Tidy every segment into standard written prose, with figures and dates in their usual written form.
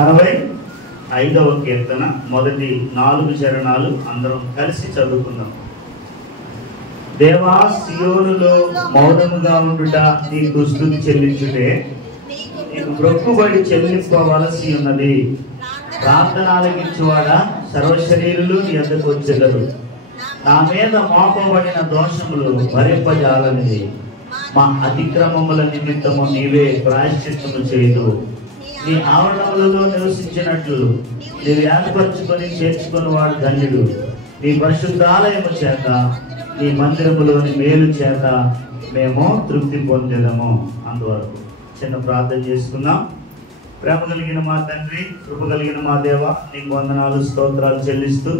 65వ కీర్తన మొదటి 4 చరణాలు అందరం కలిసి చదువుకుందాం. దేవా, సియోనులో మౌనముగా ఉండుట నీకు స్తుతి చెల్లించుటే, నీకు మొక్కుబడి చెల్లింపవలసి ఉన్నది. ప్రార్థన ఆలకించువాడా, సర్వశరీరులు నీ యొద్దకు వచ్చెదరు. నా మీద మోపబడిన దోషములు భరింపజాలనిది. మా అతిక్రమముల నిమిత్తము నీవే ప్రాయశ్చిత్తము చేయదు. నీ ఆవరణములలో నివసించినట్లు నీవు ఏర్పరచుకొని చేర్చుకుని వాడు ధన్యుడు. నీ పరిశుద్ధాలయము చేత, నీ మందిరములోని మేలు చేత మేము తృప్తి పొందేదము. అందువరకు చిన్న ప్రార్థన చేసుకుందాం. ప్రేమ కలిగిన మా తండ్రి, కృప కలిగిన మా దేవ, నీకు వందనాలు, స్తోత్రాలు చెల్లిస్తూ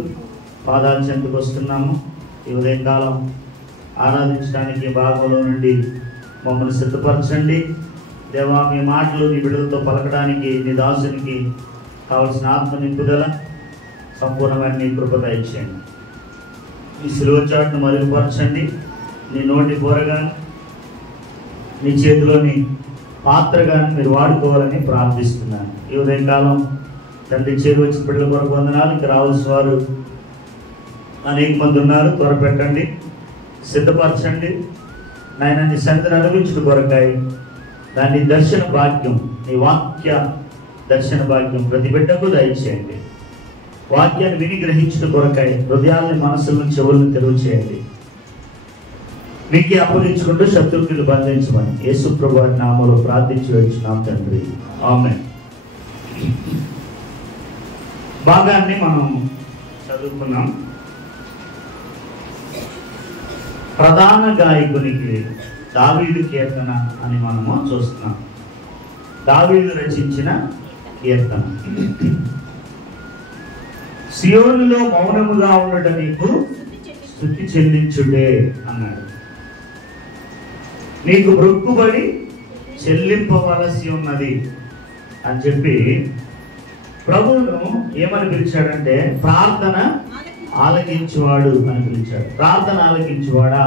పాదాల చెంతకు వస్తున్నాము. ఈ ఉదయకాలం ఆరాధించడానికి భాగంలో నుండి మమ్మల్ని సిద్ధపరచండి దేవా. మీ మాటలు నీ బిడ్డలతో పలకడానికి నీ దాసునికి కావలసిన ఆత్మ నింపుదల సంపూర్ణమైన నీ కృప దయచేయండి. ఈ సిలువ చాటును మరుగుపరచండి. నీ నోటి కూరగాను నీ చేతిలోని పాత్రగాను మీరు వాడుకోవాలని ప్రార్థిస్తున్నాను. ఈ ఉదయకాలం తండ్రి చేరువచ్చి బిడ్డల కొరకు వందనాలు. ఇంకా రావాల్సిన వారు అనేక మంది ఉన్నారు, త్వరపెట్టండి, సిద్ధపరచండి. నాయన నీ సన్నిధిని అనుభవించుట కొరకాయ దాని దర్శన భాగ్యం, నీ వాక్య దర్శన భాగ్యం ప్రతి బిడ్డకు దయచేయండి. వాక్యాన్ని విని గ్రహించుట కొరకాయ హృదయాన్ని, మనసులను, చెవులను తెరువు చేయండి. మీకే అప్పగించుకుంటూ శత్రువులను బంధించమని యేసు ప్రభువు నామములో ప్రార్థించి వచ్చున్నాం తండ్రి, ఆమేన్. భాగాన్ని మనం చదువుకున్నాం. ప్రధాన గాయకునికి దావీదు కీర్తన అని మనము చూస్తున్నాం. దావీదు రచించిన కీర్తన. సియోనులో మౌనముగా ఉండట నీకు స్తుతి చెల్లించుడే అన్నాడు. నీకు మొక్కుబడి చెల్లింపవలసి ఉన్నది అని చెప్పి ప్రభువును ఏమని పిలిచాడంటే ప్రార్థన ఆలకించువాడు అని పిలిచాడు. ప్రార్థన ఆలకించువాడా,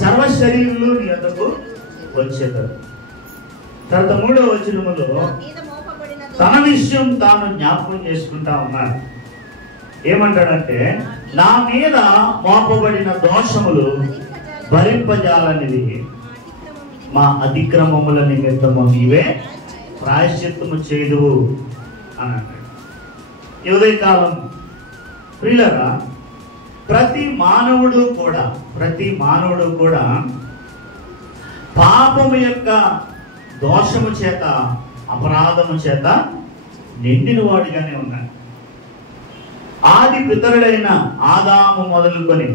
సర్వశరీరులు నీ యొద్దకు వచ్చేదారు. తర్వాత 3వ వచనములో తన విషయం తాను జ్ఞాపకం చేసుకుంటా ఉన్నాడు. ఏమంటాడంటే, నా మీద మోపబడిన దోషములు భరింపజాలనిది. మా అతిక్రమముల నిమిత్తము నీవే ప్రాయశ్చిత్తము చేదువు అని అంటాడు. ఈ ఉదయకాలం ప్రియులారా, ప్రతి మానవుడు కూడా పాపము యొక్క దోషము చేత, అపరాధము చేత నిండిన వాడిగానే ఉన్నాడు. ఆది పితరుడైన ఆదాము మొదలుకొని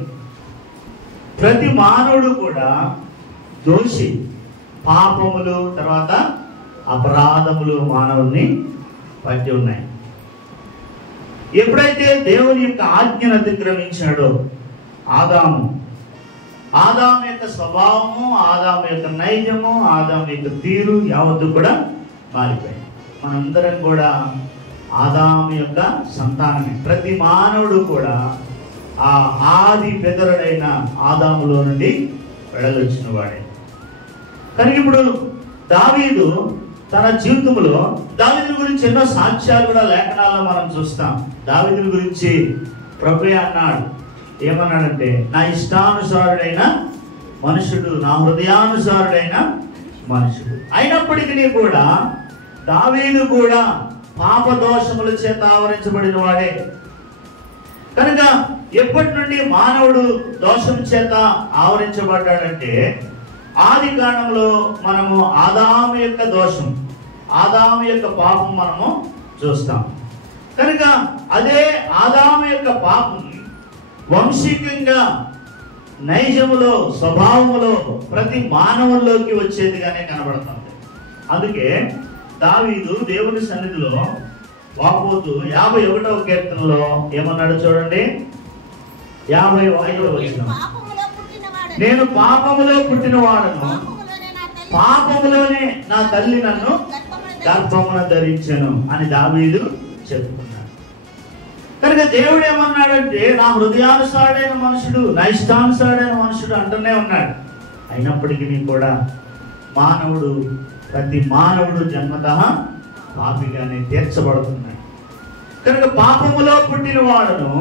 ప్రతి మానవుడు కూడా దోషి. పాపములు, తర్వాత అపరాధములు మానవుల్ని పట్టి ఉన్నాయి. ఎప్పుడైతే దేవుని యొక్క ఆజ్ఞను అతిక్రమించాడో ఆదాము యొక్క స్వభావము, ఆదాము యొక్క నైజము, ఆదాము యొక్క తీరు యావత్తు కూడా మారిపోయింది. మనందరం కూడా ఆదాము యొక్క సంతానమే. ప్రతి మానవుడు కూడా ఆ ఆది పితరుడైన ఆదాములో నుండి వెడలొచ్చిన వాడే. కానీ ఇప్పుడు దావీదు తన జీవితంలో దావీదు గురించి ఎన్నో సాక్ష్యాలు కూడా లేఖనాల్లో మనం చూస్తాం. దావీదు గురించి ప్రభువే అన్నాడు. ఏమన్నాడంటే, నా ఇష్టానుసారుడైన మనుషుడు, నా హృదయానుసారుడైన మనుషుడు. అయినప్పటికీ కూడా దావీదు కూడా పాప దోషముల చేత ఆవరించబడిన వాడే. కనుక ఎప్పటి నుండి మానవుడు దోషం చేత ఆవరించబడ్డాడంటే, ఆది కాండంలో మనము ఆదాము యొక్క దోషం, ఆదాము యొక్క పాపం మనము చూస్తాం. కనుక అదే ఆదాము యొక్క పాపం వంశికంగా, నైజములో, స్వభావములో ప్రతి మానవుల్లోకి వచ్చేదిగానే కనబడుతుంది. అందుకే దావీదు దేవుని సన్నిధిలో వాపోతూ 51వ కీర్తనలో ఏమన్నాడు చూడండి. 55వ వచనం, నేను పాపములో పుట్టిన వాడను, పాపములోనే నా తల్లి నన్ను గర్భమున ధరించెను అని దావీదు చెప్పుకున్నాడు. కనుక దేవుడు ఏమన్నాడంటే, నా హృదయానుసారుడైన మనుషుడు, నా ఇష్టానుసారుడైన మనుషుడు అంటూనే ఉన్నాడు. అయినప్పటికీ కూడా ప్రతి మానవుడు జన్మతః పాపిగానే తీర్చబడుతున్నాడు. కనుక పాపములో పుట్టిన వాడును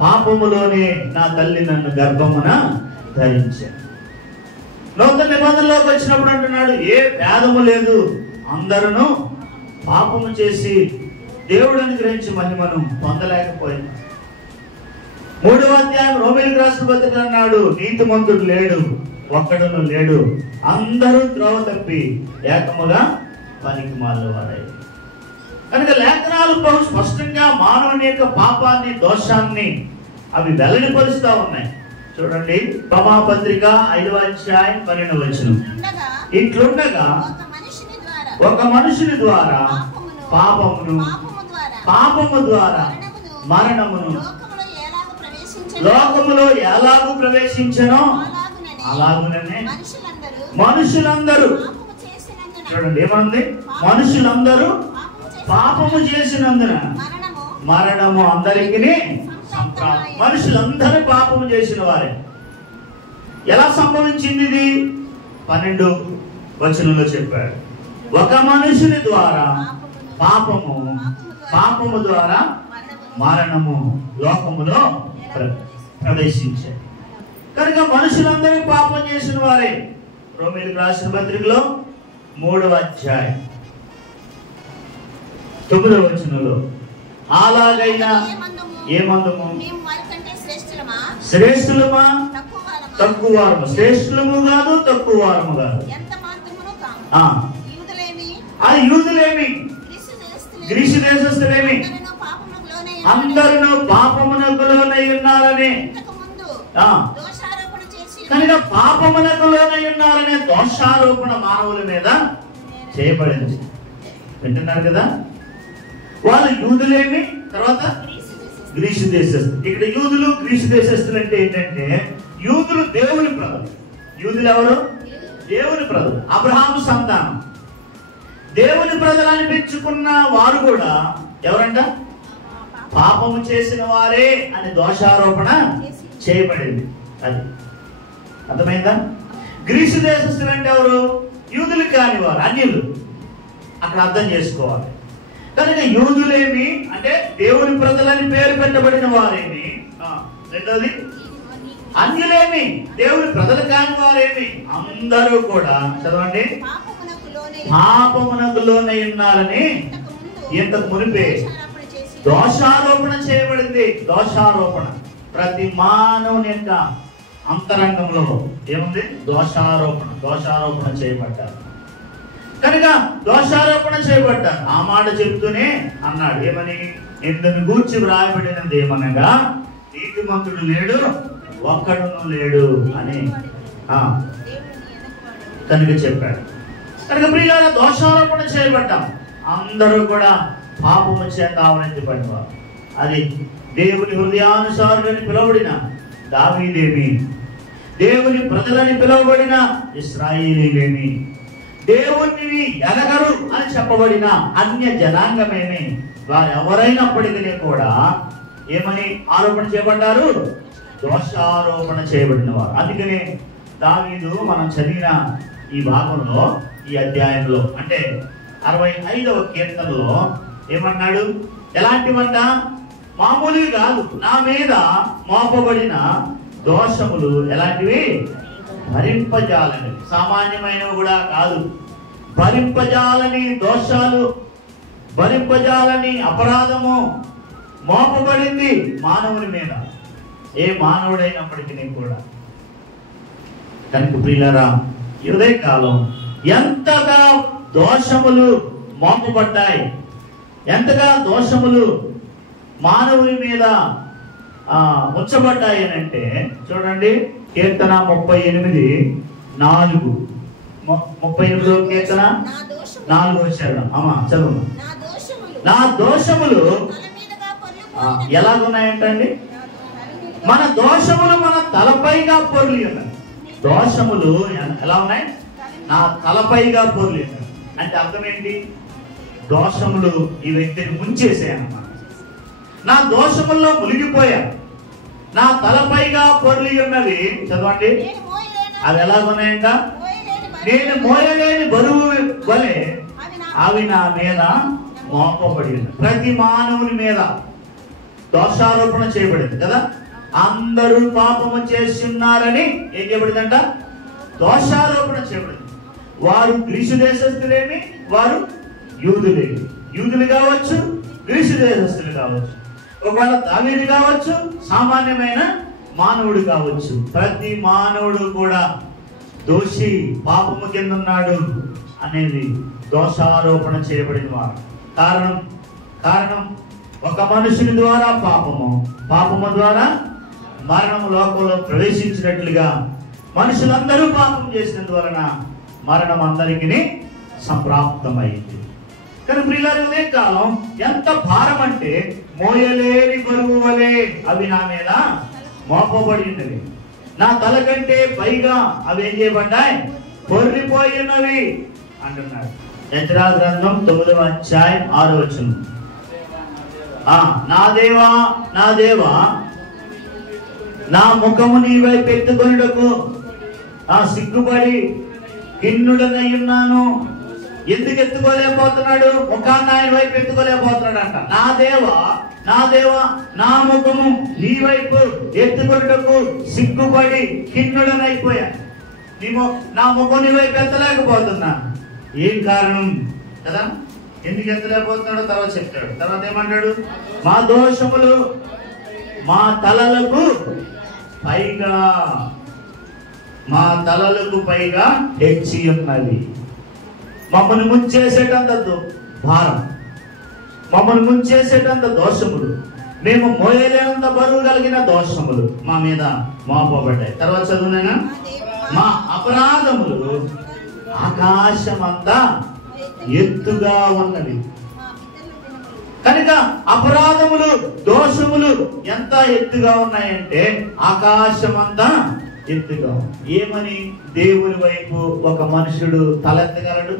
పాపములోనే నా తల్లి నన్ను గర్భమున ధరించాను. నూతన నిబంధనలోకి వచ్చినప్పుడు అంటున్నాడు, ఏ భేదము లేదు, అందరూ పాపము చేసి దేవుడు అనుగ్రహించి మహిమను పొందలేకపోయింది. 3వ అధ్యాయం రోమీయులకు రాసిన పత్రిక అన్నాడు, నీతిమంతుడు లేడు, ఒక్కడును లేడు, అందరూ త్రోవ తప్పి ఏకముగా పనికిమాలిన వారై. కనుక లేఖనాలు బహు స్పష్టంగా మానవుని యొక్క పాపాన్ని, దోషాన్ని అవి వెల్లడిపరుస్తూ ఉన్నాయి. చూడండి, ప్రమాపత్రిక 5వ అధ్యాయం 12వ వచనం. ఇట్లుండగా ఒక మనుషుని ద్వారా పాపమును, పాపము ద్వారా మరణమును లోకములో ఎలాగూ ప్రవేశించెనో అలాగుననే మనుషులందరూ, చూడండి ఏమంది, మనుషులందరూ పాపము చేసినందున మరణము అందరికీ సంప్రాప్తం. మనుషులందరూ పాపము చేసిన వారే. ఎలా సంభవించింది ఇది? 12వ వచనంలో చెప్పాడు, ఒక మనుషుని ద్వారా పాపము, పాపము ద్వారా మరణము లోకములో ప్రవేశించాయి. కనుక మనుషులందరూ పాపం చేసిన వారే. రోమీయులకు రాసిన పత్రికలో 3వ అధ్యాయం 9వ వచనంలో, అలాగైనా ఏమందుము శ్రేష్ఠులమా తక్కువ వారము, శ్రేష్ఠులము కాదు తక్కువ వారము కాదు. అది యూదులేమి గ్రీసు దేశస్థులేమి అందరూ పాపమునకు లోనై ఉన్నారని, కనుక పాపమునకు లోనై ఉన్నారనే దోషారోపణ మానవుల మీద చేయబడింది. వింటున్నారు కదా? వాళ్ళు యూదులేమి, తర్వాత గ్రీసు దేశస్థులు. ఇక్కడ యూదులు గ్రీసు దేశస్థులు అంటే ఏంటంటే, యూదులు దేవుని ప్రజలు. యూదులు ఎవరు? దేవుని ప్రజలు, అబ్రహాము సంతానం. దేవుని ప్రజలు అనిపించుకున్న వారు కూడా ఎవరంట? పాపము చేసిన వారే అని దోషారోపణ చేయబడింది. అది అర్థమైందా? గ్రీసు దేశస్థులు అంటే ఎవరు? యూదులు కాని వారు, అన్యులు. అక్కడ అర్థం చేసుకోవాలి. కనుక యూదులేమి అంటే దేవుని ప్రజలని పేరు పెట్టబడిన వారేమి, రెండోది అన్యులేమి దేవుని ప్రజలు కాని వారేమి, అందరూ కూడా చదవండి, పాపమునకు లోనై ఉన్నారని ఇంతకు మునిపే దోషారోపణ చేయబడింది. దోషారోపణ ప్రతి మానవుని యొక్క అంతరంగంలో ఏముంది? దోషారోపణ చేయబడ్డారు. కనుక దోషారోపణ చేయబడ్డారు. ఆ మాట చెప్తూనే అన్నాడు, ఏమని? ఇందుని గూర్చి వ్రాయబడినది ఏమనగా, నీతిమంతుడు లేడు, ఒక్కడును లేడు అని కనుక చెప్పాడు. కనుక ప్రియులారా, దోషారోపణ చేయబడ్డాం. అందరూ కూడా పాపము చేత ఆవరించబడినవారు. అది దేవుని హృదయానుసారులని పిలువబడిన దావీదేమి, దేవుని ప్రజలని పిలువబడిన ఇశ్రాయేలీలేమి, దేవుణ్ణి ఎరగరు అని చెప్పబడిన అన్య జనాంగమేమి, వారు ఎవరైనప్పటికీ కూడా ఏమని ఆరోపణ చేయబడ్డారు? దోషారోపణ చేయబడిన వారు. అందుకనే దావీదు మనం చదివిన ఈ భాగంలో, ఈ అధ్యాయంలో అంటే 65వ కీర్తనలో ఏమన్నాడు? ఎలాంటివంట? మామూలువి కాదు, నా మీద మోపబడిన దోషములు ఎలాంటివి? భరింపజాలని, సామాన్యమైనవి కూడా కాదు, భరింపజాలని దోషాలు, భరింపజాలని అపరాధము మోపబడింది మానవుని మీద, ఏ మానవుడైనప్పటికీ కూడా. కనుక ప్రియులారా, ఈ ఉదయకాలం ఎంతగా దోషములు మోపబడ్డాయి, ఎంతగా దోషములు మానవుని మీద ఉంచబడ్డాయి అని అంటే, చూడండి కీర్తన 38:4, 38వ కీర్తన 4వ చరణం. చదువు. నా దోషములు ఎలాగున్నాయంటండి? మన దోషములు మన తలపైగా పొర్లి ఉన్నాయి. దోషములు ఎలా ఉన్నాయి? నా తలపైగా పొర్లి ఉన్నాయి. అంటే అర్థం ఏంటి? దోషములు ఈ వ్యక్తిని ముంచేసాయన్నమాట. నా దోషముల్లో మునిగిపోయా, నా తలపైగా పొర్లి ఉన్నవి. చదవండి, అవి ఎలాగున్నాయంట? నేను మోయలేని బరువు వలె అవి నా మీద మోపబడి ఉన్నది. ప్రతి మానవుని మీద దోషారోపణ చేయబడింది కదా. అందరూ పాపము చేస్తున్నారని ఏం చేయబడిందంట? దోషారోపణ చేయబడింది. వారు గ్రీసు దేశస్తులేమి, వారు యూదులేమి. యూదులు కావచ్చు, గ్రీసు దేశస్తులు కావచ్చు, ఒకవేళ దావీదు కావచ్చు, సామాన్యమైన మానవుడు కావచ్చు. ప్రతి మానవుడు కూడా దోషి, పాపము కింద ఉన్నాడు అనేది దోషారోపణ చేయబడిన వారు. కారణం ఒక మనుషుని ద్వారా పాపము ద్వారా మరణము లోకంలో ప్రవేశించినట్లుగా మనుషులందరూ పాపం చేసినందువలన మరణం అందరికీ సంప్రాప్తమైంది. కానీ ప్రియులారా, ఇదే కాలం ఎంత భారం అంటే మోయలేని బరువు వలె అవి నా మీద మోపబడి ఉన్నవి. నా తల కంటే పైగా అవి ఏం చేయబడ్డాయి? పొర్లిపోయి ఉన్నవి అంటున్నాడు. యెజ్రా గ్రంథం 9వ అధ్యాయం 6వ వచనం. నా దేవా, నా దేవా, నా ముఖము నీ వైపు ఎత్తుకొనుటకు సిగ్గుపడి కిన్నుడనై ఉన్నాను. ఎందుకు ఎత్తుకోలేకపోతున్నాడు? ముఖాన్ని ఆయన వైపు ఎత్తుకోలేకపోతున్నాడు అంట. నా దేవా, నా దేవా, నా ముఖము నీ వైపు ఎత్తుకొనుటకు సిగ్గుపడి కిన్నుడనైపోయా. నా ముఖం నీ వైపు ఎత్తలేకపోతున్నా. ఏం కారణం కదా? ఎందుకు ఎత్తలేకపోతున్నాడో తర్వాత చెప్తాడు. తర్వాత ఏమంటాడు? మా దోషములు మా తలలకు పైగా హెచ్చి ఉన్నది. మమ్మల్ని ముంచేసేటంత భారం, మమ్మల్ని ముంచేసేటంత దోషములు, మేము మోయలేనంత బరువు కలిగిన దోషములు మా మీద మోపబడ్డాయి. తర్వాత చదువునైనా, మా అపరాధములు ఆకాశమంతా ఎత్తుగా ఉన్నవి. కనుక అపరాధములు, దోషములు ఎంత ఎత్తుగా ఉన్నాయంటే ఆకాశమంతా ఎత్తుగా. ఏమని దేవుని వైపు ఒక మనుషుడు తలెత్తగలడు?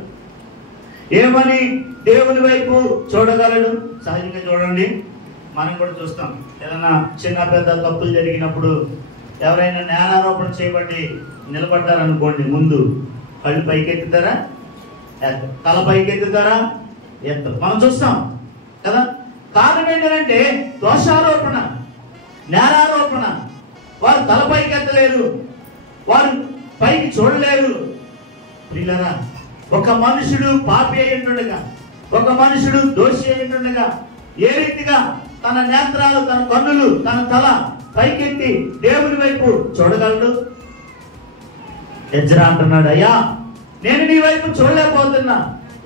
ఏమని దేవుని వైపు చూడగలడు? సహజంగా చూడండి, మనం కూడా చూస్తాం. ఏదైనా చిన్న పెద్ద తప్పులు జరిగినప్పుడు ఎవరైనా నేరారోపణ చేయబడి నిలబడ్డారనుకోండి, ముందు కళ్ళు పైకెత్తుతారా? తల పైకెత్తుతారా? ఎత్తరు. మనం చూస్తాం కదా. కారణం ఏంటంటే దోషారోపణ, నేరారోపణ. వారు తల పైకెత్తలేరు, వారు పైకి చూడలేరు. ప్రియులారా, ఒక మనుషుడు పాపి అయ్యుండగా, ఒక మనుషుడు దోషి అయ్యుండగా ఏ రీతిగా తన నేత్రాలు, తన కన్నులు, తన తల పైకెత్తి దేవుని వైపు చూడగలడు? యెజ్రా అంటున్నాడు, అయ్యా నేను నీ వైపు చూడలేకపోతున్నా,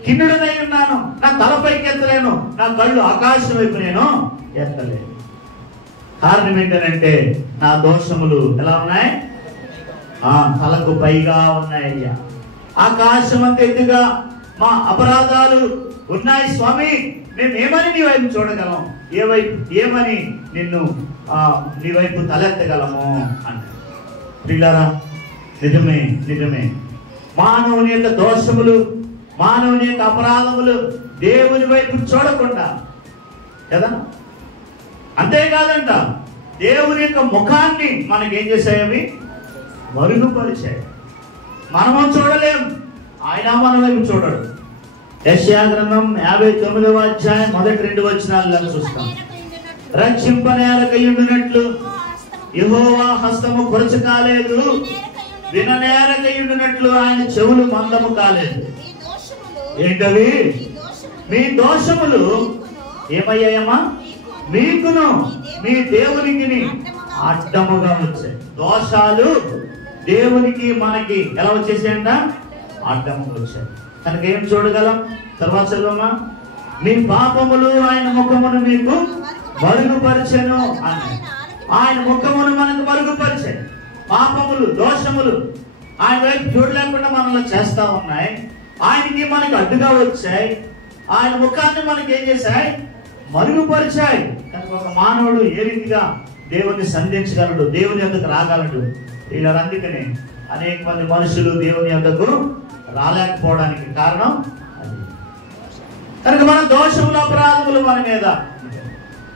కిన్నుడనై ఉన్నాను, నా తల పైకి ఎత్తలేను, నా కళ్ళు ఆకాశం వైపు నేను ఎత్తలేను. కారణం ఏంటంటే నా దోషములు ఎలా ఉన్నాయి? తలకు పైగా ఉన్నాయి అయ్యా. ఆకాశం అంత ఎత్తుగా మా అపరాధాలు ఉన్నాయి స్వామి. మేమేమని నీ వైపు చూడగలం? ఏమని నిన్ను నీ వైపు తలెత్తగలము అంటే. ప్రియులారా, నిజమే మానవుని యొక్క దోషములు, మానవుని యొక్క అపరాధములు దేవుని వైపు చూడకుండా కదా. అంతేకాదంట, దేవుని యొక్క ముఖాన్ని మనకేం చేశాయి? అవి మరుగుపరిచాయి. మనము చూడలేం, ఆయన మన వైపు చూడడు. యెషయా గ్రంథం 59వ అధ్యాయం 1-2 వచనాలను చూస్తాం. రక్షింపనేరకయుండునట్లు యెహోవా హస్తము కొరచ కాలేదు, విననేరకయుండునట్లు ఆయన చెవులు మందము కాలేదు. ఏంటవి? మీ దోషములు ఏమయ్యాయమ్మా? మీకును మీ దేవునికి అడ్డముగా వచ్చాయి. దోషాలు దేవునికి మనకి ఎలా వచ్చేసాయంట? అడ్డముగా వచ్చాయి. కనుక ఏం చూడగలం? తర్వాత చదువమ్మా. మీ పాపములు ఆయన ముఖమును మీకు మరుగుపరిచెను అని. ఆయన ముఖమును మనకు మరుగుపరిచాయి. పాపములు, దోషములు ఆయన వైపు చూడలేకుండా మనల్ని చేస్తా ఉన్నాయి. ఆయనకి మనకు అడ్డుగా వచ్చాయి. ఆయన ముఖాన్ని మనకి ఏం చేశాయి? మరుగుపరిచాయి. కనుక ఒక మానవుడు ఏ రీతిగా దేవుని సంధించగలడు, దేవుని యొద్దకు రాగలడు? ఇలా అందుకనే అనేక మంది మనుషులు దేవుని యొద్దకు రాలేకపోవడానికి కారణం అది. కనుక మన దోషములు, అపరాధములు మన మీద.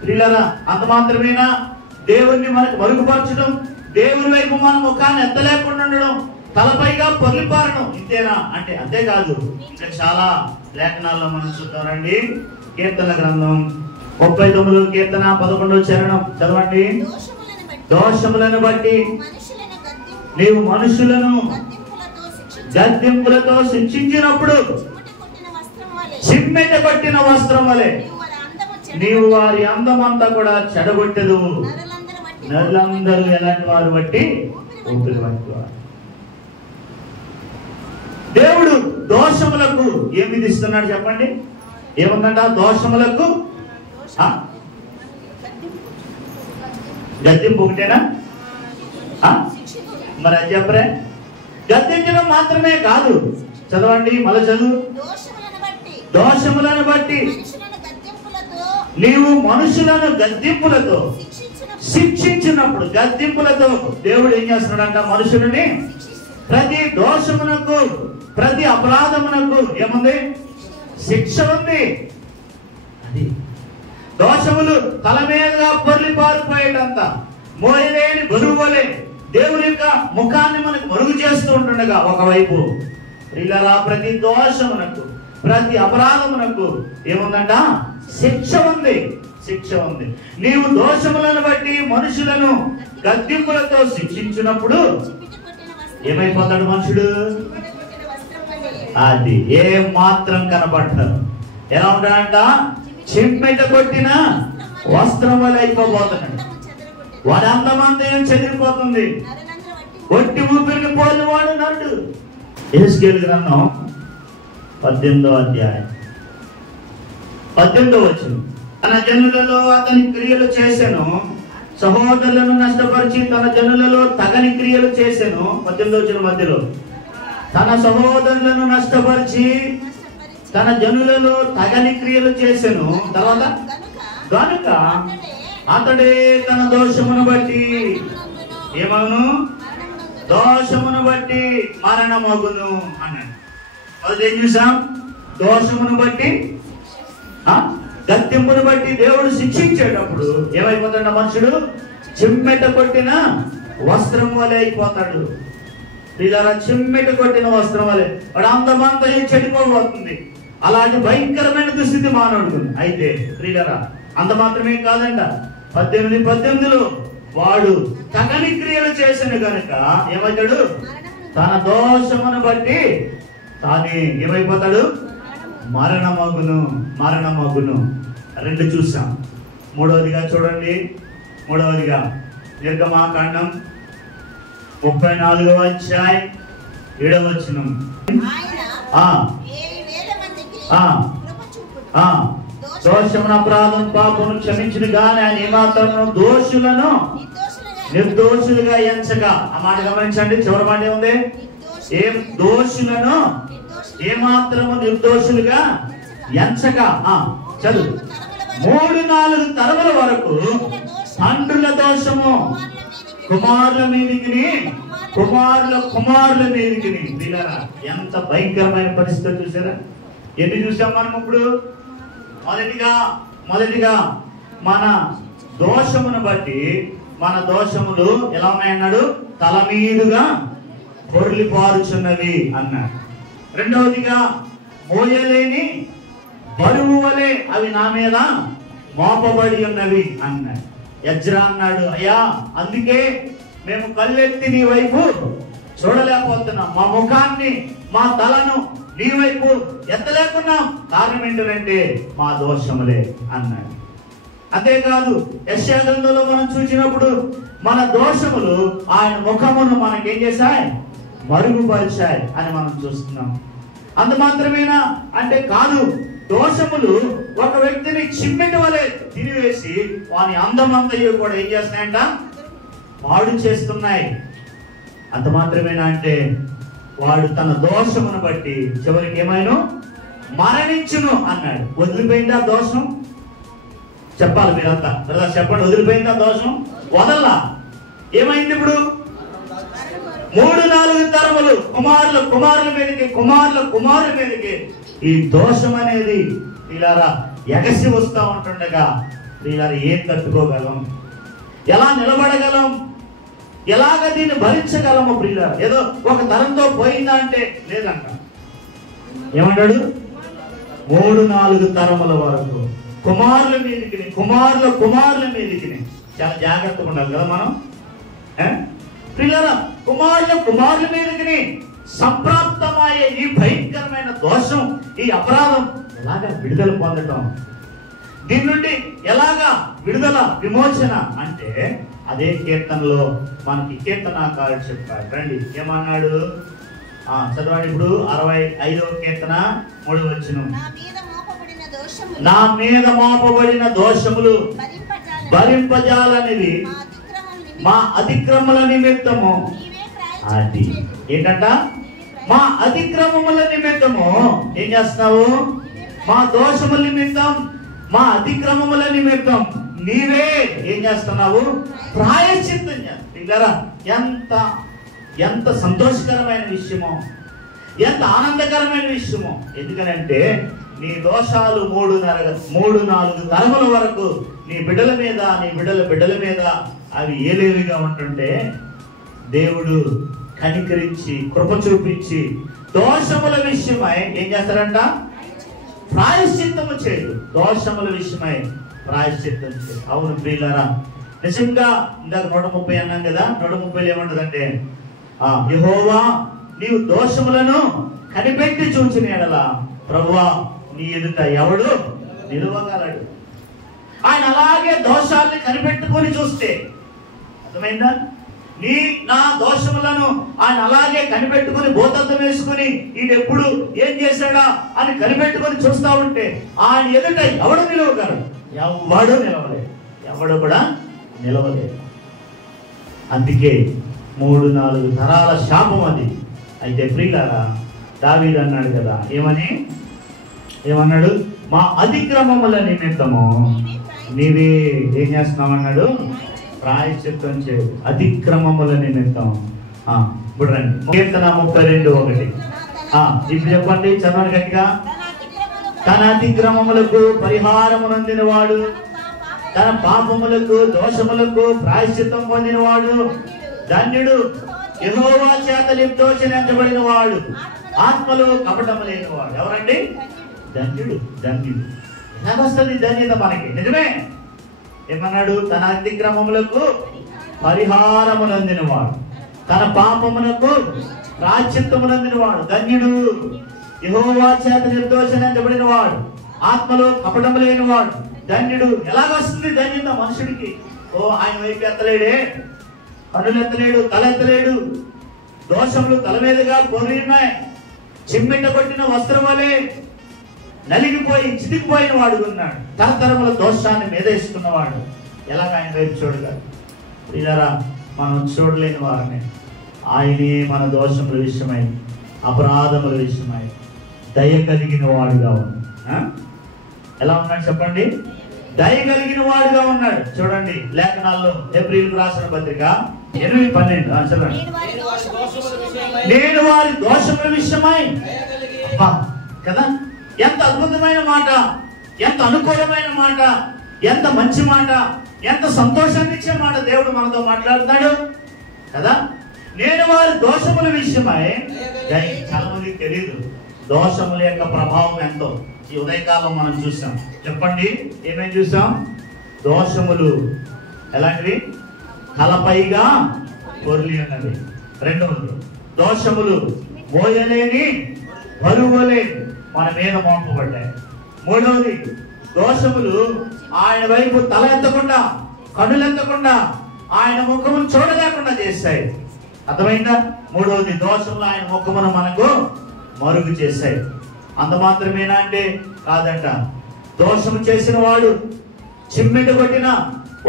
ప్రియులారా, అంత మాత్రమేనా? దేవుణ్ణి మనకు మరుగుపరచడం, దేవుని వైపు మన ముఖాన్ని ఎత్తలేకుండా ఉండడం, తలపైగా పొర్లిపారడం, ఇంతేనా అంటే అంతేకాదు. ఇంకా చాలా లేఖనాల్లో మనం చూద్దామండి. కీర్తన గ్రంథం 39 కీర్తన 11వ చరణం చదవండి. దోషములను బట్టి నీవు మనుషులను గద్దింపులతో శిక్షించినప్పుడు చిమ్మెట పట్టిన వస్త్రం వలె నీవు వారి అందమంతా కూడా చెడగొట్టెదు. నరులందరూ ఎలాంటి వారు బట్టి ఊపిరి వంటి వారు. దేవుడు దోషములకు ఏం విధిస్తున్నాడు చెప్పండి? ఏముందంట? దోషములకు గద్దింపు ఒకటేనా? మరి అది చెప్పరే. గద్దించడం మాత్రమే కాదు, చదవండి మళ్ళీ చదువు. దోషములను బట్టి నీవు మనుషులను గద్దింపులతో శిక్షించినప్పుడు, గద్దింపులతో దేవుడు ఏం చేస్తున్నాడంట? మనుషులని ప్రతి దోషమునకు ప్రతి అపరాధమునకు ఏముంది? శిక్ష ఉంది. అది దోషములు తల మీదుగా పొర్లి పారిపోయేటంత మోయలేని బరువు వలె దేవుని యొక్క ముఖాన్ని మనకు మరుగు చేస్తూ ఉంటుండగా ఒకవైపు ఇలా ప్రతి దోషమునకు ప్రతి అపరాధమునకు ఏముందంట? శిక్ష ఉంది. శిక్ష ఉంది. నీవు దోషములను బట్టి మనుషులను గద్దింపులతో శిక్షించినప్పుడు ఏమైపోతాడు మనుషుడు? అది ఏ మాత్రం కనపడతారు. ఎలా ఉంటాడంట? చిమ్మెట కొట్టిన వస్త్రం వల్ల అయిపోతున్నాడు. వాడి అందమంతా చెదిరిపోతుంది. ఒట్టి ఊపిరికి పోలిన వాడు నరుడు. యెహెజ్కేలు గ్రంథం 18వ అధ్యాయం 18వ వచనం. తన జనులలో అతని క్రియలు చేసెను, సహోదరులను నష్టపరిచి తన జనులలో తగని క్రియలు చేసెను. 18వ వచనం మధ్యలో తన సహోదరులను నష్టపరిచి తన జనులలో తగని క్రియలు చేసెను. తర్వాత గనుక అతడే తన దోషమును బట్టి ఏమగును? దోషమును బట్టి మరణమగును అన్నాడు. అది ఏం చూసాం? దోషమును బట్టి గద్దింపును బట్టి దేవుడు శిక్షించేటప్పుడు ఏమైపోతాడు మనుషుడు? చిమ్మెట కొట్టిన వస్త్రం వలె అయిపోతాడు. ఇలా చిమ్మెట కొట్టిన వస్త్రం వలె వాడు అందమంతా చెడిపోబోతుంది. అలాంటి భయంకరమైన దుస్థితి మానవుడు. అయితే ప్రియులారా, అంత మాత్రమే కాదంట. 18:18లో వాడు తగని క్రియలు చేసిన గనుక ఏమవుతాడు? తన దోషమును బట్టి తానే ఏమైపోతాడు? మరణమగును. మరణమగును. రెండు చూసాం. మూడవదిగా చూడండి. మూడవదిగా నిర్గమాకాండం 34వ అధ్యాయం 7వ వచనం. దోషమున అపరాధం పాపము క్షమించును గాని ఆయన ఏమాత్రం దోషులను నిర్దోషులుగా ఎంచగా. ఆ మాట గమనించండి. చివరి మాట ఉంది. ఏం దోషులను ఏమాత్రము నిర్దోషులుగా ఎంచగా. చదువు. 3-4 తరముల వరకు తండ్రుల దోషము కుమారుల మీదికి కుమారుల మీదికి. వీళ్ళరా ఎంత భయంకరమైన పరిస్థితి చూసారా? ఎన్ని చూసాం మనం ఇప్పుడు? మొదటిగా మన దోషమును బట్టి మన దోషములు ఎలా ఉన్నాయన్నాడు? తల మీదుగా పొర్లి పారుచున్నవి అన్నాడు. రెండవదిగా మోయలేని బరువు వలె అవి నా మీద మోపబడి ఉన్నవి అన్నాడు. యజ్రా అన్నాడు, అయ్యా అందుకే మేము కళ్ళెత్తి నీ వైపు చూడలేకపోతున్నాం, మా ముఖాన్ని మా తలను నీ వైపు ఎత్తలేకున్నాం. కారణం ఏంటంటే మా దోషములే అన్నాడు. అంతేకాదు యెషయా గ్రంథంలో మనం చూసినప్పుడు మన దోషములు ఆయన ముఖమును మనకేం చేశాయి? మరుగుపరిచాయి అని మనం చూస్తున్నాం. అంత మాత్రమేనా అంటే కాదు, దోషములు ఒక వ్యక్తిని చిమ్మెట వలె తినివేసి వాని అందమంతయు కూడా ఏం చేస్తున్నాయంట? పాడు చేస్తున్నాయి. అంత మాత్రమేనా అంటే వాడు తన దోషమును బట్టి చివరికి ఏమైనా మరణించును అన్నాడు. వదిలిపోయిందా దోషం? చెప్పాలి మీరంతా. బ్రదర్ చెప్పండి, వదిలిపోయిందా దోషం? వదల్లా. ఏమైంది ఇప్పుడు? 3-4 తరములు కుమారుల మీదకి ఈ దోషం అనేది వీళ్ళారా ఎగసి వస్తూ ఉంటుండగా వీళ్ళారా ఏం తట్టుకోగలం? ఎలా నిలబడగలం? ఎలాగ దీన్ని భరించగలము? ప్రియులారా ఏదో ఒక తరంతో పోయిందా అంటే లేదంట. ఏమంటాడు? 3-4 తరముల వరకు కుమారుల మీదకి, కుమారుల మీదకి. చాలా జాగ్రత్తగా ఉండాలి కదా మనం. పిల్లల కుమారుల మీదకి సంప్రాప్తమయ్యే ఈ భయంకరమైన దోషం, ఈ అపరాధం ఎలాగా విడుదల పొందటం, దీని నుండి ఎలాగా విడుదల, విమోచన అంటే అదే కీర్తనలో మనకి కీర్తనాకారుడు చెప్పాడు. రండి ఏమన్నాడు చదవండి. ఇప్పుడు 65వ కీర్తన 3వ వచనం. నా మీద మోపబడిన దోషములు భరింపజాలనివి మా అతిక్రమముల నిమిత్తము. అది ఏంటంట? మా అతిక్రమముల నిమిత్తము ఏం చేస్తున్నావు? మా దోషముల నిమిత్తం, మా అతిక్రమముల నిమిత్తం నీవే ఏం చేస్తున్నావు? ప్రాయశ్చిత్తం చేస్తారా? ఎంత సంతోషకరమైన విషయమో, ఎంత ఆనందకరమైన విషయమో. ఎందుకనంటే నీ దోషాలు 3-4 తరముల వరకు నీ బిడ్డల మీద, నీ బిడ్డల మీద అవి ఏలేవిగా ఉంటుంటే దేవుడు కనికరించి, కృప చూపించి దోషముల విషయమై ఏం చేస్తారంట? ప్రాయశ్చిత్తము చేయదు. దోషముల విషయమై ప్రాయశ్చిత్తం చేయదు. అవును ప్రియులారా, నిజంగా ఇందాక 130 అన్నాం కదా. 130 ఏమంటదంటే, యెహోవా నీవు దోషములను కనిపెట్టి చూచిన ఎడల ప్రభువా నీ ఎదుట ఎవడు నిలవగలడు. ఆయన అలాగే దోషాన్ని కనిపెట్టుకొని చూస్తే, అర్థమైందా? నా దోషములను ఆయన అలాగే కనిపెట్టుకుని భూతత్వం వేసుకుని ఈయన ఎప్పుడు ఏం చేశాడా అని కనిపెట్టుకొని చూస్తా ఉంటే ఆయన ఎదుట ఎవడు నిలవగలడు? ఎవడు నిలవలేదు, ఎవడు కూడా నిలవలేదు. అందుకే 3-4 తరాల శాపం అది. అయితే ప్రియులారా, దావీదు అన్నాడు కదా, ఏమన్నాడు? మా అతిక్రమముల నిమిత్తము నీవే ఏం చేస్తున్నావు అన్నాడు? ప్రాయశ్చిత్తం చేయు. అతిక్రమముల నిమిత్తం. ఇప్పుడు రండి కీర్తన 32:1. ఇప్పుడు చెప్పండి, చదవండి గట్టిగా. తన అతిక్రమములకు పరిహారమునందిన వాడు, తన పాపములకు దోషములకు ప్రాయశ్చిత్తం పొందినవాడు ధన్యుడు. యెహోవా చేత నిర్దోషించబడిన వాడు, ఆత్మలో కపటము లేనివాడు. ఎవరండి? ధన్యుడు. ఎలాగొస్తుంది ధన్యత మనకి? నిజమే. ఏమన్నాడు? తన అతిక్రమములకు పరిహారమునందినవాడు, తన పాపమునకు ప్రాయశ్చిత్తమునందినవాడు ధన్యుడు. యెహోవా చేత నిర్దోషించబడిన వాడు, ఆత్మలో కపటము లేనివాడు ధన్యుడు. ఎలాగొస్తుంది ధన్యత మనుషుడికి? ఆయన వైపు ఎత్తలేడే, కన్నులు ఎత్తలేడు, తల ఎత్తలేడు, దోషములు తల మీదుగా పొరి ఉన్నాయి, చిమ్మిట కొట్టిన వస్త్రం వలె నలిగిపోయి చితికిపోయిన వాడు ఉన్నాడు. తరతరముల దోషాన్ని మీదేసుకున్నవాడు. ఎలాగ ఆయన వైపు చూడగా? ఇలారా మనం చూడలేని వారిని ఆయనే మన దోషముల విషయమై, అపరాధముల విషయమై దయ కలిగిన వాడుగా ఉన్నాడు. ఎలా ఉన్నాడు చెప్పండి? దయ కలిగిన వాడుగా ఉన్నాడు. చూడండి లేఖనాల్లో హెబ్రీయులకు రాసిన పత్రిక 8:12 చదవండి. నేను వారి దోషముల విషయమై కదా. ఎంత అద్భుతమైన మాట, ఎంత అనుకూలమైన మాట, ఎంత మంచి మాట, ఎంత సంతోషాన్ని ఇచ్చే మాట దేవుడు మనతో మాట్లాడుతాడు కదా. నేను వారి దోషముల విషయమై. చాలా మందికి తెలియదు దోషముల యొక్క ప్రభావం ఎంతో. ఈ ఉదయకాలం మనం చూసాం. చెప్పండి ఏమేం చూసాం? దోషములు ఎలాంటివి? తలపైగా పొర్లి ఉన్నది. రెండవది, దోషములు మోయలేని బరువులే మన మీద మోపబడ్డాయి. మూడవది, దోషములు ఆయన వైపు తల ఎత్తకుండా, కన్నులెత్తకుండా, ఆయన ముఖమును చూడలేకుండా చేస్తాయి. అర్థమైందా? మూడవది, దోషములు ఆయన ముఖమును మనకు మరుగు చేశాయి. అంత మాత్రమేనా అంటే కాదంట. దోషము చేసిన వాడు చిమ్మెట కొట్టిన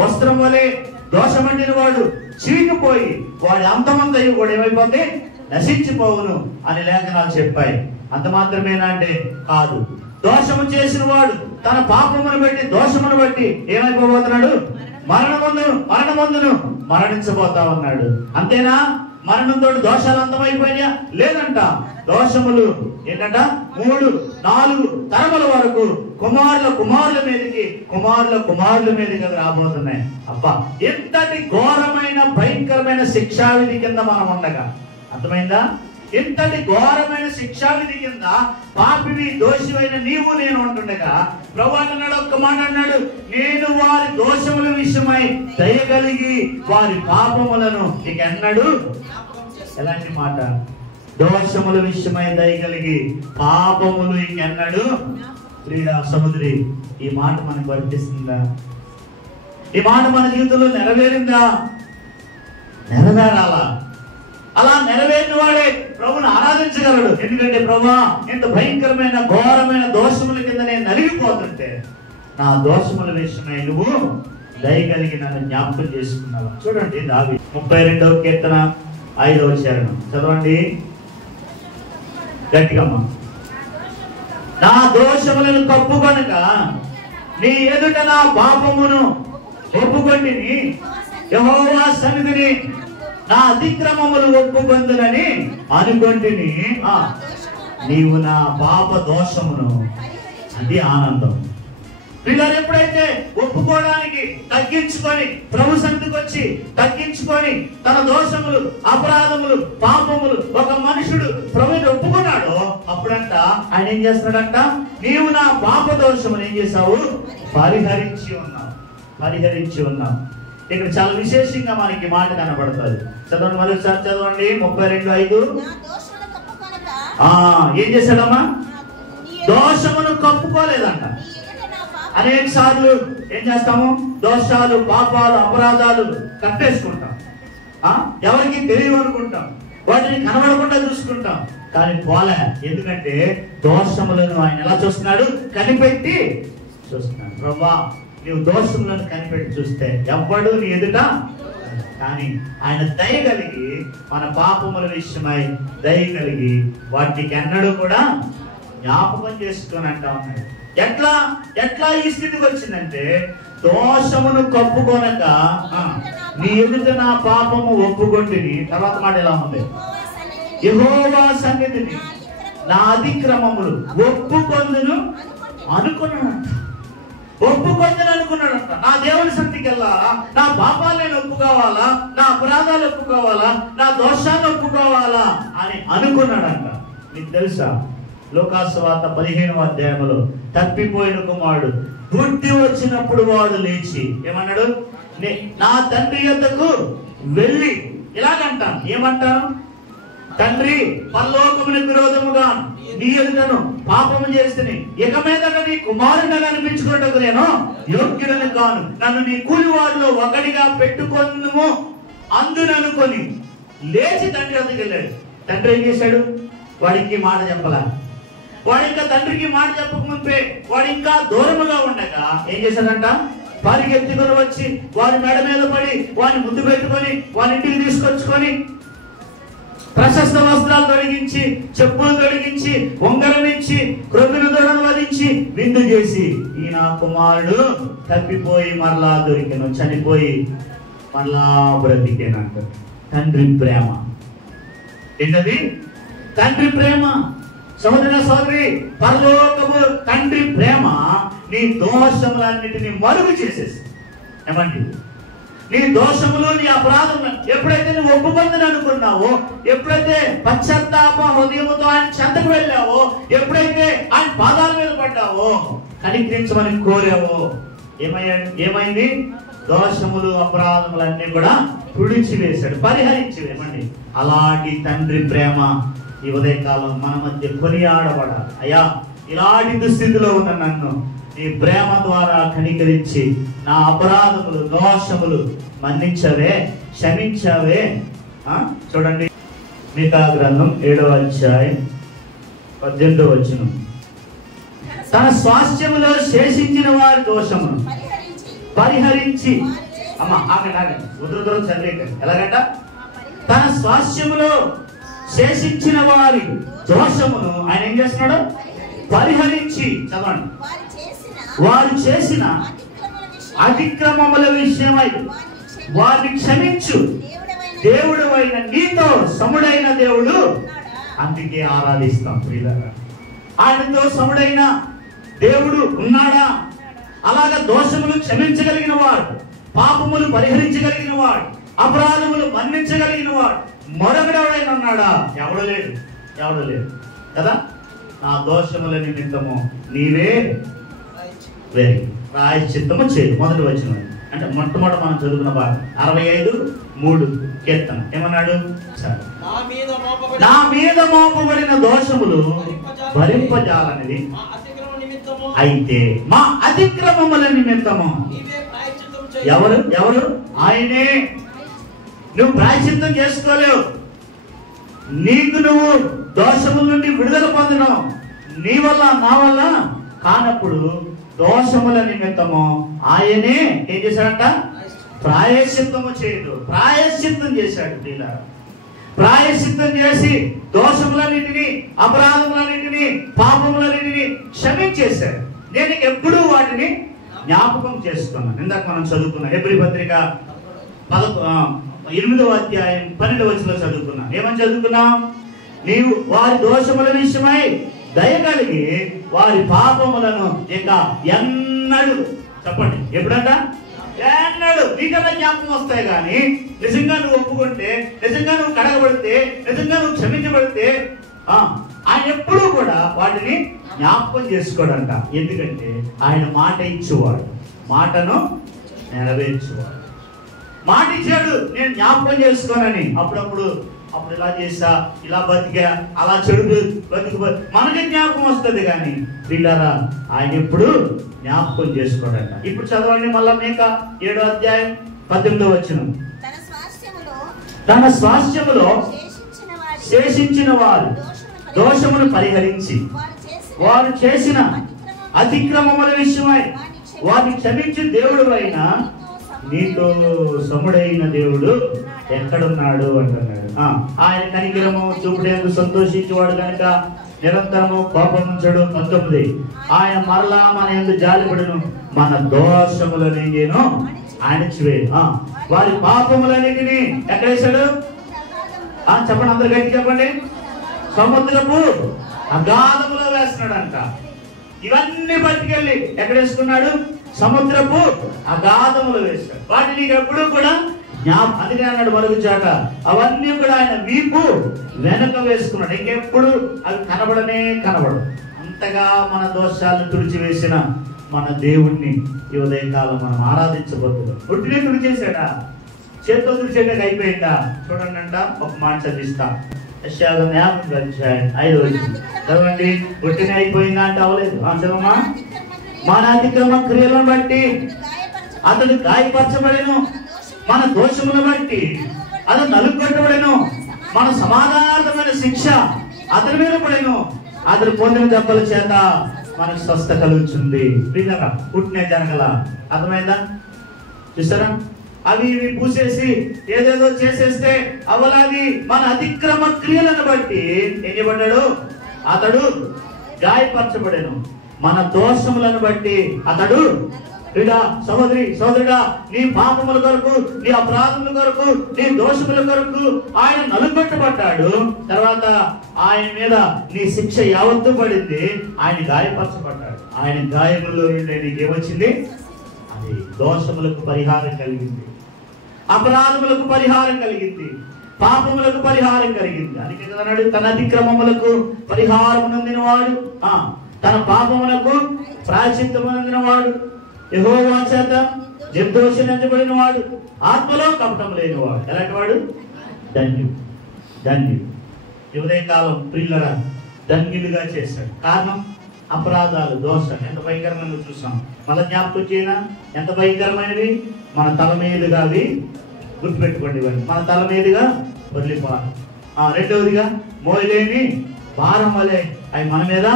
వస్త్రం వలె దోషమంటిన వాడు చీకిపోయి వాడి అంతమంతయు కూడా ఏమైపోతే నశించిపోవును అని లేఖనాలు చెప్పాయి. అంత మాత్రమేనా అంటే కాదు. దోషము చేసిన వాడు తన పాపమును బట్టి, దోషమును బట్టి ఏమైపోబోతున్నాడు? మరణమందును మరణించబోతా ఉన్నాడు. అంతేనా? మరణంతో దోషాలు అంతమైపోయినా? లేదంట. దోషములు ఏంటంట? 3-4 తరముల వరకు కుమారుల మీదకి రాబోతున్నాయి. అబ్బా, ఎంతటి ఘోరమైన భయంకరమైన శిక్షావిధి కింద మనం ఉండగా, అర్థమైందా? ఇంతటి ఘోరమైన శిక్షావిధి కింద పాపివి దోషివైన నీవు నేను ఉంటుండగా ప్రభువు అన్నాడు, ఒక్క మాట అన్నాడు, నేను వారి దోషముల విషయమై దయగలిగి వారి పాపములను ఇక అన్నాడు. ఎలాంటి మాట? దోషముల విషయమై దయగలిగి పాపములు ఇక అన్నాడు. ప్రియ సహోదరి, ఈ మాట మనకు వర్తిస్తుందా? ఈ మాట మన జీవితంలో నెరవేరిందా? నెరవేరాలా? అలా నెరవేరిన వాడే ప్రభువును ఆరాధించగలడు. ఎందుకంటే ప్రభువా, ఇంత భయంకరమైన ఘోరమైన దోషముల కింద నేను నలిగిపోతుంటే నా దోషముల విషయమై నువ్వు దయగలిగి నన్ను జ్ఞాపకం చేసుకున్నావు. చూడండి దావీదు 32వ కీర్తన 5వ చరణం చదవండి గట్టిగమ్మా. నా దోషములను కప్పుకొనక నీ ఎదుట నా పాపమును ఒప్పుకొంటిని, యెహోవా సన్నిధిని నా అతిక్రమములు ఒప్పుకొందునని అనుకొంటిని. నీవు నా పాప దోషమును, అది ఆనందం. పిల్లలు ఎప్పుడైతే ఒప్పుకోవడానికి తగ్గించుకొని ప్రభు సన్నిధికి వచ్చి తగ్గించుకొని తన దోషములు, అపరాధములు, పాపములు ఒక మనుషుడు ప్రభుని ఒప్పుకున్నాడో అప్పుడంట ఆయన ఏం చేస్తున్నాడంట? నీవు నా పాప దోషమును ఏం చేశావు? పరిహరించి ఉన్నావు. పరిహరించి ఉన్నావు. ఇక్కడ చాలా విశేషంగా మనకి మాట కనబడుతుంది. చదవండి, మరోసారి చదవండి 32:5. ఏం చేశాడమ్మా? దోషమును కప్పుకోలేదంట. అనేక సార్లు ఏం చేస్తాము? దోషాలు, పాపాలు, అపరాధాలు కప్పేసుకుంటాం. ఎవరికి తెలియదు అనుకుంటాం, వాటిని కనబడకుండా చూసుకుంటాం. కానీ పోలే. ఎందుకంటే దోషములను ఆయన ఎలా చూస్తున్నాడు? కనిపెట్టి చూస్తున్నాడు. ప్రభువా, నీవు దోషములను కనిపెట్టి చూస్తే ఎవ్వడు నీ ఎదుట. కానీ ఆయన దయగలిగి మన పాపముల విషయమై దయగలిగి వాటికి ఎన్నడూ కూడా జ్ఞాపకం చేసుకొని అంటా ఉన్నాడు. ఎట్లా ఈ స్థితికి వచ్చిందంటే, దోషమును కప్పుకోనక నీ ఎదుట నా పాపము ఒప్పుకొంటిని. తర్వాత మాట ఎలా ఉంది? యెహోవా సన్నిధిని నా అతిక్రమములు ఒప్పుకొందును అనుకున్నాడంట. ఒప్పుకొందును అనుకున్నాడంట. నా దేవుని సన్నిధికి వెళ్ళాలా? నా పాపాలు నేను ఒప్పుకోవాలా? నా అపరాధాలు ఒప్పుకోవాలా? నా దోషాన్ని ఒప్పుకోవాలా అని అనుకున్నాడంట. నీకు తెలుసా, లోకాసువార్త 15వ అధ్యాయంలో తప్పిపోయిన కుమారుడు బుద్ధి వచ్చినప్పుడు వాడు లేచి ఏమన్నాడు? నా తండ్రి యొద్దకు వెళ్ళి ఇలాగంటాను. ఏమంటాను? తండ్రి, పరలోకమునకు విరోధముగా నీ ఎదుటను పాపము చేస్తేనే ఇక మీదట నీ కుమారునిగా అనిపించుకున్నట్టు నేను యోగ్యులను కాను. నన్ను నీ కూలి వారిలో ఒకటిగా పెట్టుకొనుము అందుననుకొని లేచి తండ్రి వద్దకు వెళ్ళాడు. తండ్రి ఏం చేశాడు? వాడికి మాట చెప్పలా. వాడు ఇంకా తండ్రికి మాట చెప్పకముందే వాడు ఇంకా దూరముగా ఉండగా ఏం చేశాడంట? పరిగెత్తుకొని వచ్చి వాడి మెడ మీద పడి వాడిని ముద్దు పెట్టుకొని వాడి ఇంటికి తీసుకొచ్చుకొని ప్రశస్త వస్త్రాలు తొడిగించి, చెప్పులు తొడిగించి, ఉంగరమిచ్చి, క్రొవ్విన దొడను వధించి విందు చేసి, ఈ నా కుమారుడు తప్పిపోయి మరలా దొరికెను, చనిపోయి మరలా బ్రతికేనంట. తండ్రి ప్రేమ ఏంటది? తండ్రి ప్రేమ. సహోదర సహోదరి, పరలోకము తండ్రి ప్రేమ నీ దోషములన్నిటిని మరుగు చేసేసి ఏమండి? నీ దోషములు, నీ అపరాధములు ఎప్పుడైతే నువ్వు ఒప్పుకొందని అనుకున్నావో, ఎప్పుడైతే పశ్చాత్తాప హృదయముతో ఆయన చెంతకు వెళ్ళావో, ఎప్పుడైతే ఆయన పాదాల మీద పడ్డావో, కనికరించమని కోరావో, ఏమైంది? దోషములు, అపరాధములన్నీ కూడా తుడిచివేశాడు, పరిహరించివేమండి. అలాంటి తండ్రి ప్రేమ ఈ ఉదయకాలం మన మధ్య కొనియాడబడాలి. అయ్యా, ఇలాంటి దుస్థితిలో ఉన్న నన్ను నీ ప్రేమ ద్వారా కనికరించి నా అపరాధములు, దోషములు మన్నించవే, క్షమించవే. చూడండి, మీకా గ్రంథం 7వ అధ్యాయం 18వ వచనం. తన స్వాస్థ్యములో శేషించిన వారి దోషమును పరిహరించి ఉదరం చదివేక ఎలాగంట? తన స్వాస్థ్యములో శేషించిన వారి దోషమును ఆయన ఏం చేస్తున్నాడు? పరిహరించి. చదవండి. వారు చేసిన అతిక్రమముల విషయమై వారిని క్షమించు దేవుడు అయిన నీతో సముడైన దేవుడు. అందుకే ఆరాధిస్తాం ప్రియులారా. ఆయనతో సముడైన దేవుడు ఉన్నాడా? అలాగా దోషములు క్షమించగలిగిన వాడు, పాపములు పరిహరించగలిగిన వాడు, అపరాధములు మన్నించగలిగిన వాడు, మరొకడు ఎవడైనా ఉన్నాడా? ఎవడు లేడు, ఎవడు లేడు కదా. నా దోషముల నిమిత్తము నీవే ప్రాయశ్చిత్తము చేయు. మొదటి వచనం అంటే మొట్టమొదటి మనం చదువుకున్న భాగం 65:3 కీర్తన ఏమన్నాడు? నా మీద మోపబడిన దోషములు భరింపజాలనిది, అయితే మా అతిక్రమముల నిమిత్తము ఎవరు ఎవరు ఆయనే. నువ్వు ప్రాయశ్చిత్తం చేసుకోలేవు, నీకు నువ్వు దోషముల నుండి విడుదల పొందడం నీ వల్ల నా వల్ల కానప్పుడు దోషముల నిమిత్తము ఆయనే ఏం చేశాడంట? ప్రాయశ్చిత్తము చేయదు. ప్రాయశ్చిత్తం చేశాడు. ప్రాయశ్చిత్తం చేసి దోషములన్నింటినీ, అపరాధములన్నింటినీ, పాపములన్నింటినీ క్షమించేశాడు. నేను ఎప్పుడూ వాటిని జ్ఞాపకం చేసుకున్నాను. ఇందాక మనం చదువుకున్నాం హెబ్రీ పత్రిక 8వ అధ్యాయం 12వ వచనంలో చదువుకున్నాం. ఏమని చదువుకున్నాం? నీవు వారి దోషముల విషయమై దయ కలిగి వారి పాపములను ఇక ఎన్నడు, చెప్పండి ఎప్పుడంట? ఎన్నడు. నీకన్నా జ్ఞాపకం వస్తాయి కానీ నిజంగా నువ్వు ఒప్పుకుంటే, నిజంగా నువ్వు కడగబడితే, నిజంగా నువ్వు క్షమించబడితే ఆయన ఎప్పుడూ కూడా వాటిని జ్ఞాపకం చేసుకోడంట. ఎందుకంటే ఆయన మాట ఇచ్చేవాడు, మాటను నెరవేర్చేవాడు. మాట ఇచ్చాడు, నేను జ్ఞాపకం చేసుకోనని. అప్పుడు ఇలా చేసా, ఇలా బతికా, అలా చెడు బతుకు మనకి జ్ఞాపకం వస్తుంది కానీ వీళ్ళారా ఆయన ఎప్పుడు జ్ఞాపకం చేసుకోడంట. ఇప్పుడు చదవండి మళ్ళా మీకా 7వ అధ్యాయం 18వ వచనం. తన స్వాస్థ్యములో శేషించిన వారు దోషమును పరిహరించి వారు చేసిన అతిక్రమముల విషయమై వారిని క్షమించి దేవుడు అయిన నీతో సముడైన దేవుడు ఎక్కడున్నాడు అంటున్నాడు. ఆయన కనికరము చూపుడేందుకు సంతోషించేవాడు కనుక నిరంతరము కోపముంచడు. 19 ఆయన మరలా మన యందు జాలిపడును, మన దోషములను నేను అణిచివేయు. వారి పాపములన్నిటినీ ఎక్కడేశాడు? చెప్పండి, అందరు గట్టి చెప్పండి. సముద్రపు అగాధములో వేస్తున్నాడంట. ఇవన్నీ పట్టుకెళ్ళి ఎక్కడ వేసుకున్నాడు? సముద్రపు అగాధములో వేస్తాడు. వాటిని ఎప్పుడూ కూడా అందుకే అన్నాడు మరొక చాట, అవన్నీ కూడా ఆయన వీపు వెనక వేసుకున్నాడు. ఇంకెప్పుడు అవి కనబడవు. అంతగా మన దోషాలను తుడిచివేసిన మన దేవుణ్ణి ఈ ఉదయకాలం మనం ఆరాధించబోతున్నాం. ఒట్టినే తుడిచేశాడా? చేత్తో తుడిచేయడానికి అయిపోయిందా? చూడండి అంట, ఒక మాట చదివిస్తా. యెషయా 5 చదవండి. ఒట్టినే అయిపోయిందా అంటే అవలేదు. చదవమ్మా. మన అతిక్రమ క్రియలను బట్టి అతడు గాయపరచబడెను, మన దోషములను బట్టి అతడు నలుగొట్టబడెను, మన సమాధానమైన శిక్ష అతని మీద పడెను, అతడు పొందిన దెబ్బల చేత మనకు స్వస్థ కలుగుతుంది. పుట్టిన జరగల. అర్థమైందా? చూసారా? అవి ఇవి పూసేసి ఏదేదో చేసేస్తే అవలాది మన అతిక్రమ క్రియలను బట్టి ఏం చేయబడ్డాడు? అతడు గాయపరచబడెను, మన దోషములను బట్టి అతడు సహోదరి సహోదరుడా, నీ పాపముల కొరకు, నీ అపరాధముల కొరకు, నీ దోషముల కొరకు ఆయన నలుగొట్టబడ్డాడు. తర్వాత ఆయన మీద నీ శిక్ష యావత్తు పడింది. ఆయన గాయపరచబడ్డాడు. ఆయన గాయముల్లో నుండి నీకేమొచ్చింది? అది దోషములకు పరిహారం కలిగింది, అపరాధములకు పరిహారం కలిగింది, పాపములకు పరిహారం కలిగింది. అందుకే అన్నాడు, తన అతిక్రమములకు పరిహారం పొందినవాడు, తన పాపములకు ప్రాయశ్చిత్తము పొందినవాడు, యెహోవా చేత నిర్దోషించబడిన వాడు, ఆత్మలో కపటం లేనివాడు. ఎలాంటి వాడు? ధన్యుడు. ధన్యుడు. ఉదయకాలం ప్రియులరా ధన్యులుగా చేశాడు. కారణం అపరాధాలు, దోషాలు ఎంత భయంకరమైన చూసాం. మన జ్ఞాపకం చేయనా ఎంత భయంకరమైనవి? మన తల మీదుగా అవి గుర్తుపెట్టుకోండి. మన తల మీదుగా వదిలిపోవాలి. రెండవదిగా మోయలేని భారం వలె అవి మన మీద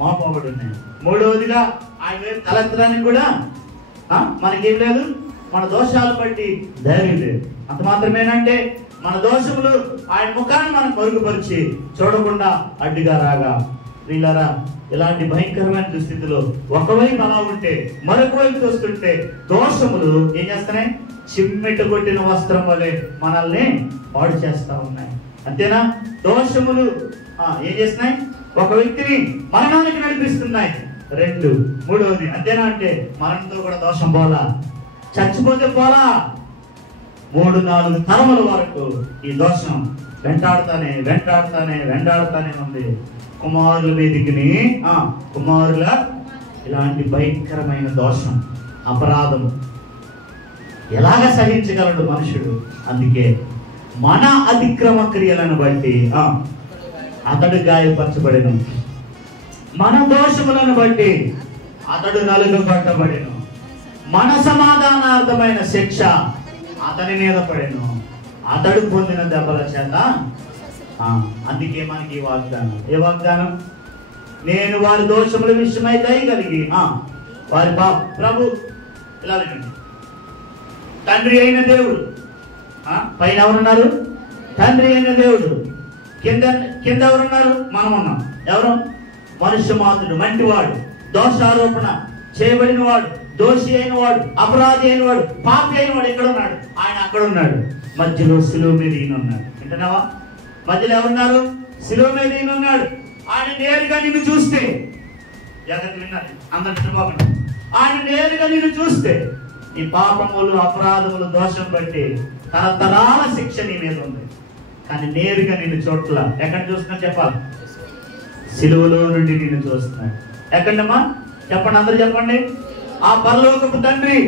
మోపబడి ఉన్నాయి. మూడవదిగా ఆయన మీద తలెత్తడానికి కూడా మనకేం లేదు, మన దోషాలు బట్టి ధైర్యం లేదు. అంత మాత్రమేనంటే మన దోషములు ఆయన ముఖాన్ని మనం మరుగుపరిచి చూడకుండా అడ్డుగా రాగా. వీళ్ళరా ఇలాంటి భయంకరమైన దుస్థితిలో ఒకవైపు అలా ఉంటే మరొక వైపు చూస్తుంటే దోషములు ఏం చేస్తున్నాయి? చిమ్మెట్టు కొట్టిన వస్త్రం వలె మనల్ని పాడు చేస్తా ఉన్నాయి. అంతేనా? దోషములు ఏం చేస్తున్నాయి? ఒక వ్యక్తిని మరణానికి నడిపిస్తున్నాయి. మూడవది అంతేనా అంటే మరణంతో కూడా దోషం పోలా, చచ్చిపోతే పోలా, 3-4 తరముల వరకు ఈ దోషం వెంటాడుతానే ఉంది. కుమారుల మీదికి కుమారుల ఇలాంటి భయంకరమైన దోషం, అపరాధం ఎలాగ సహించగలడు మనుషుడు? అందుకే మన అతిక్రమ క్రియలను బట్టి అతడు గాయపరచబడెను, మన దోషములను బట్టి అతడు నలుగగొట్టబడెను, మన సమాధానార్థమైన శిక్ష అతని మీద పడెను, అతడు పొందిన దెబ్బల చేత. అందుకే మనకి ఈ వాగ్దానం. ఏ వాగ్దానం? నేను వారి దోషముల విషయమై దయగలిగి వారి ప్రభు ఇలా వినండి. తండ్రి అయిన దేవుడు, పైన ఎవరున్నారు? తండ్రి అయిన దేవుడు. కింద ఎవరున్నారు? మనం ఉన్నాం. ఎవరు? మనుష్య మాత్రుడు, మంటివాడు, దోషారోపణ చేయబడిన వాడు, దోషి అయిన వాడు, అపరాధి అయిన వాడు, పాపి అయిన వాడు ఎక్కడ ఉన్నాడు? ఆయన అక్కడ ఉన్నాడు. మధ్యలో శిలువ మీద ఈయన ఉన్నాడు. వింటున్నావా? మధ్యలో ఎవరున్నారు? శిలువ మీద ఈయన ఉన్నాడు. ఆయన నేరుగా నిన్ను చూస్తే, జాగ్రత్త విన్నారు అందరి బాగుంది, ఆయన నేరుగా నిన్ను చూస్తే నీ పాపములు, అపరాధములు, దోషం బట్టి తరతరాల శిక్ష నీ మీద ఉంది. కానీ నేరుగా నిన్ను చోట్ల ఎక్కడ చూస్తున్నా చెప్పాలి? సిలువలో నుండి నిన్ను చూస్తున్నాడు. ఎక్కడమ్మా చెప్పండి, అందరూ చెప్పండి. ఆ పరలోకపు తండ్రి,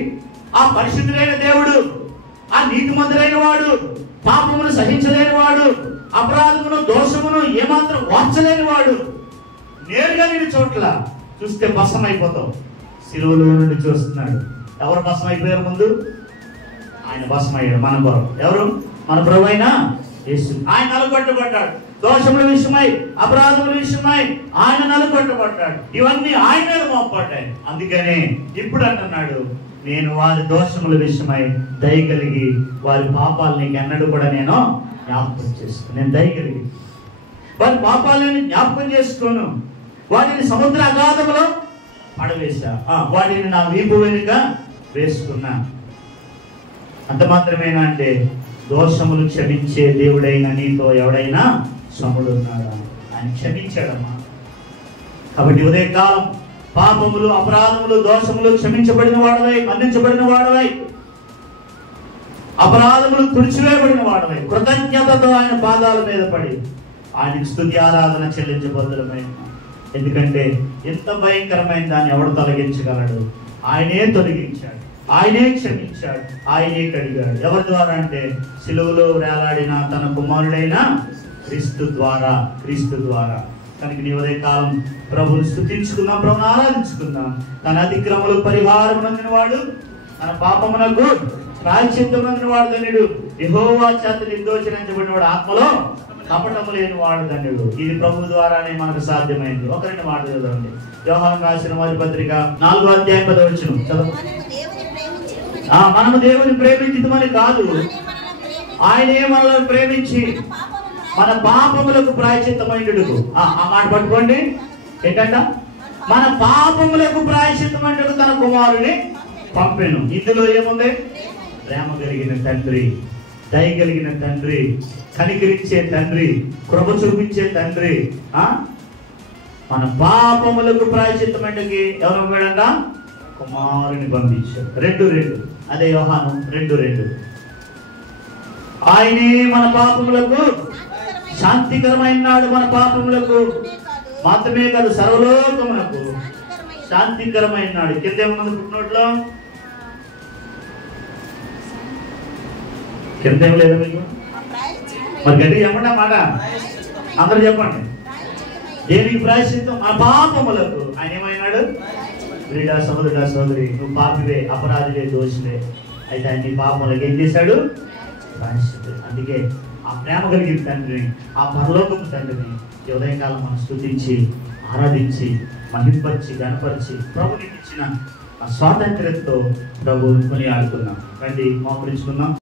ఆ పరిశుద్ధుడైన దేవుడు, ఆ నీతిమంతుడైన వాడు, పాపమును సహించలేని వాడు, అపరాధమును, దోషమును ఏమాత్రం వార్చలేని వాడు నేరుగా నిన్ను చోట్ల చూస్తే భస్మం అయిపోతావు. సిలువలో నుండి చూస్తున్నాడు. ఎవరు భస్మం అయిపోయారు ముందు? ఆయన భస్మం అయ్యాడు మన కొరకు. ఎవరు? మన ప్రభు అయిన యేసు. ఆయన నలుగొట్టబడ్డాడు. దోషముల విషయమై, అపరాధముల విషయమై ఆయన నలుగొట్టబడ్డాడు. ఇవన్నీ ఆయన మీద మోపడ్డాయి. అందుకనే ఇప్పుడు అంటున్నాడు, నేను వారి దోషముల విషయమై దయగలిగి వారి పాపాలని ఎన్నడూ కూడా నేను జ్ఞాపకం చేసుకోను. నేను దయగలిగి వారి పాపాలని జ్ఞాపకం చేసుకోను. వాటిని సముద్ర అగాధములో పడవేశా, వాటిని నా వీపు వెనుక వేసుకున్నా. అంత మాత్రమేనా అంటే దోషములు క్షమించే దేవుడైన నీతో ఎవడైనా సముడున్నాడా? ఆయన క్షమించాడమ్మా. కాబట్టి ఉదయకాలం పాపములు, అపరాధములు, దోషములు క్షమించబడిన వాడవై, మన్నించబడిన వాడవై, అపరాధములు తుడిచివేయబడిన వాడవై కృతజ్ఞతతో ఆయన పాదాల మీద పడి ఆయనకి స్తుతి ఆరాధన చెల్లించబద్దులమై. ఎందుకంటే ఎంత భయంకరమైన దాన్ని ఎవడు తొలగించగలడు? ఆయనే తొలగించాడు, ఆయనే క్షమించాడు, ఆయనే కడిగాడు. ఎవరి ద్వారా అంటే సిలువలో వేలాడిన తన కుమారుడైన క్రీస్తు ద్వారా. కనుక నీ ఉదయకాలం ప్రభుని స్తుతించుకుందాం, ప్రభుని ఆరాధించుకుందాం. తన అతిక్రమలు పరిహారం పొందిన వాడు, తన పాపమునకు ప్రాయశ్చిత్తం పొందిన వాడు ధన్యుడు. యెహోవా చేత నిర్దోషించబడిన వాడు, ఆత్మలో కపటము లేని వాడు ధన్యుడు. ఇది ప్రభు ద్వారానే మనకు సాధ్యమైంది. ఒక రెండు మాట చదవండి. యోహాను రాసిన మొదటి పత్రిక 4వ అధ్యాయం 10వ వచనం చదవండి. మనము దేవుని ప్రేమించమని కాదు, ఆయనే మనల్ని ప్రేమించి మన పాపములకు ప్రాయశ్చిత్తమైనడు. ఆ మాట పట్టుకోండి. ఏంటంట? మన పాపములకు ప్రాయశ్చిత్తమైనడు తన కుమారుని పంపెను. ఇందులో ఏముంది? ప్రేమ కలిగిన తండ్రి, దయ కలిగిన తండ్రి, కనికరించే తండ్రి, కృప చూపించే తండ్రి. మన పాపములకు ప్రాయశ్చిత్తమైనకి ఎవరు పంపాడంట? కుమారుని పంపించాడు. 2:2 అదే యోహాను 2:2. ఆయనే మన పాపములకు శాంతికరమైనాడు. మన పాపములకు మాత్రమే కాదు, సర్వలోకమునకు శాంతికరమైనాడు. కింద ఏమన్నది పుట్టినోట్లో? కింద ఏం లేదా మీకు? మరి గట్టి చెప్పండి మాట, అందరూ చెప్పండి. దేనికి ప్రాయశ్చిత్తం? మన పాపములకు. ఆయన ఏమైనాడు? ప్రియుడా, సోదరుడా, సోదరి, నువ్వు పాపివే, అపరాధివే, దోషివే. అయితే ఆయన నీ పాపములకు ఏం చేశాడు? ప్రాయశ్చిత్తం. అందుకే ఆ ప్రేమ కలిగిన తండ్రిని, ఆ పరలోకపు తండ్రిని ఉదయకాలం మనం స్తుతించి, ఆరాధించి, మహింపరిచి, గణపరిచి ప్రభునికి ఇచ్చిన ఆ స్వాతంత్ర్యంతో ప్రభువుని కొనియాడుతున్నాం. రండి మోకరించుకుందాం.